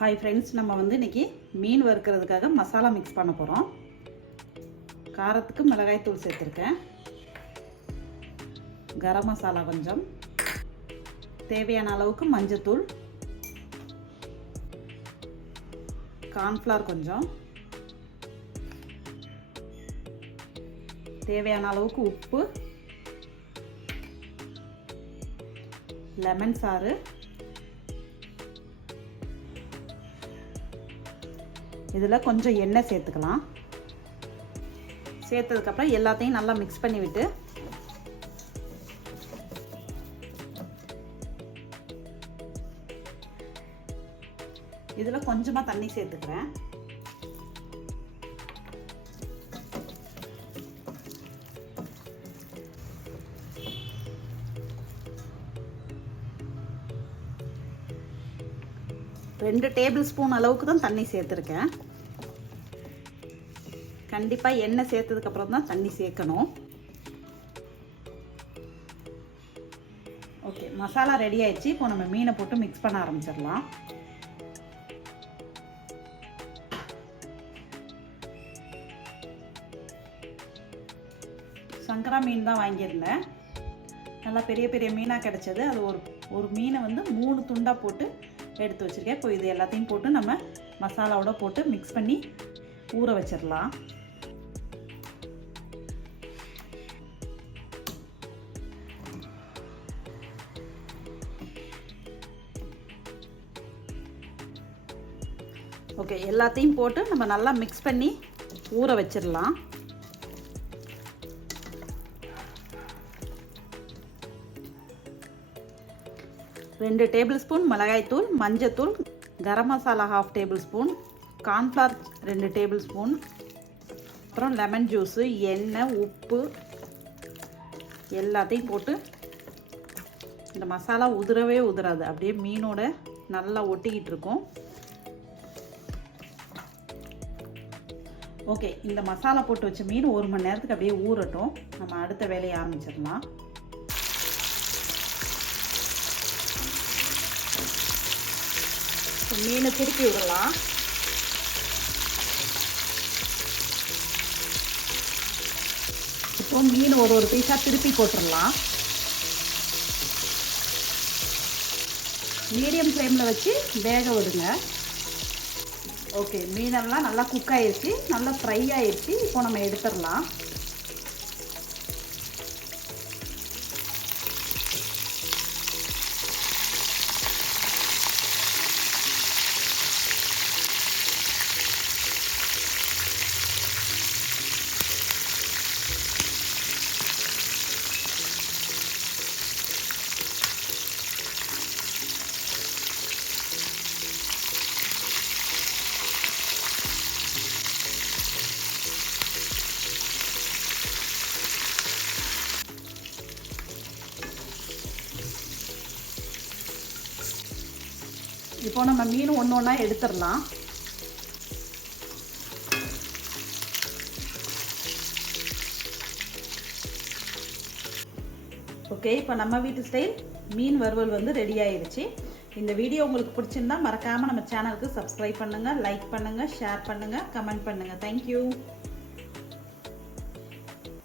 Hi friends, நம்ம இன்றைக்கி மீன் வறுக்கிறதுக்காக masala mix பண்ண போகிறோம். காரத்துக்கு மிளகாய் தூள் சேர்த்துருக்கேன், கரம் மசாலா கொஞ்சம், தேவையான அளவுக்கு மஞ்சத்தூள், கார்ன்ஃப்ளவர் கொஞ்சம், தேவையான அளவுக்கு உப்பு, லெமன் சாறு, இதில் கொஞ்சம் எண்ணெய் சேர்த்துக்கலாம். சேர்த்ததுக்கப்புறம் எல்லாத்தையும் நல்லா மிக்ஸ் பண்ணி விட்டு இதில் கொஞ்சமாக தண்ணி சேர்த்துக்கிறேன். ரெண்டு டேபிள் ஸ்பூன் அளவுக்கு தான் தண்ணி சேர்த்துருக்கேன். கண்டிப்பாக எண்ணெய் சேர்த்ததுக்கப்புறம் தான் தண்ணி சேர்க்கணும். ஓகே, மசாலா ரெடி ஆயிடுச்சு. இப்போ நம்ம மீனை போட்டு மிக்ஸ் பண்ண ஆரம்பிச்சிடலாம். சங்கரா மீன் தான் வாங்கியிருந்தேன். நல்லா பெரிய பெரிய மீனாக கிடச்சது. அது ஒரு மீனை 3 துண்டாக போட்டு எடுத்து வச்சுருக்கேன். இப்போ இது எல்லாத்தையும் போட்டு நம்ம மசாலாவோட போட்டு மிக்ஸ் பண்ணி ஊற வச்சிடலாம். ஓகே, எல்லாத்தையும் போட்டு நம்ம நல்லா மிக்ஸ் பண்ணி ஊற வச்சிடலாம். ரெண்டு டேபிள் ஸ்பூன் மிளகாய்த்தூள், மஞ்சத்தூள், garam masala 1/2 tablespoon, cornflour 2 tablespoon, அப்புறம் லெமன் ஜூஸு, எண்ணெய், உப்பு எல்லாத்தையும் போட்டு இந்த மசாலா உதிரவே உதிராது, அப்படியே மீனோட நல்லா ஒட்டிக்கிட்டு இருக்கும். ஓகே, இந்த மசாலா போட்டு வச்ச மீன் 1 மணி நேரத்துக்கு அப்படியே ஊறட்டும். நம்ம அடுத்த வேலையை ஆரம்பிச்சிடலாம். மீனை திருப்பி விடலாம். இப்போ மீன் ஒரு பீஸாக திருப்பி போட்டுடலாம். மீடியம் ஃப்ளேமில் வச்சு வேக விடுங்க. ஓகே, மீனெல்லாம் நல்லா குக் ஆயிடுச்சு, நல்லா ஃப்ரை ஆயிடுச்சு. இப்போ நம்ம எடுத்துடலாம். இப்போ நம்ம மீன் ஒன்று ஒன்றா எடுத்துடலாம். ஓகே, இப்போ நம்ம வீட்டு ஸ்டைல் மீன் வறுவல் ரெடி ஆயிடுச்சு. இந்த வீடியோ உங்களுக்கு பிடிச்சிருந்தா மறக்காமல் நம்ம சேனலுக்கு சப்ஸ்கிரைப் பண்ணுங்கள், லைக் பண்ணுங்கள், ஷேர் பண்ணுங்கள், கமெண்ட் பண்ணுங்கள். தேங்க்யூ.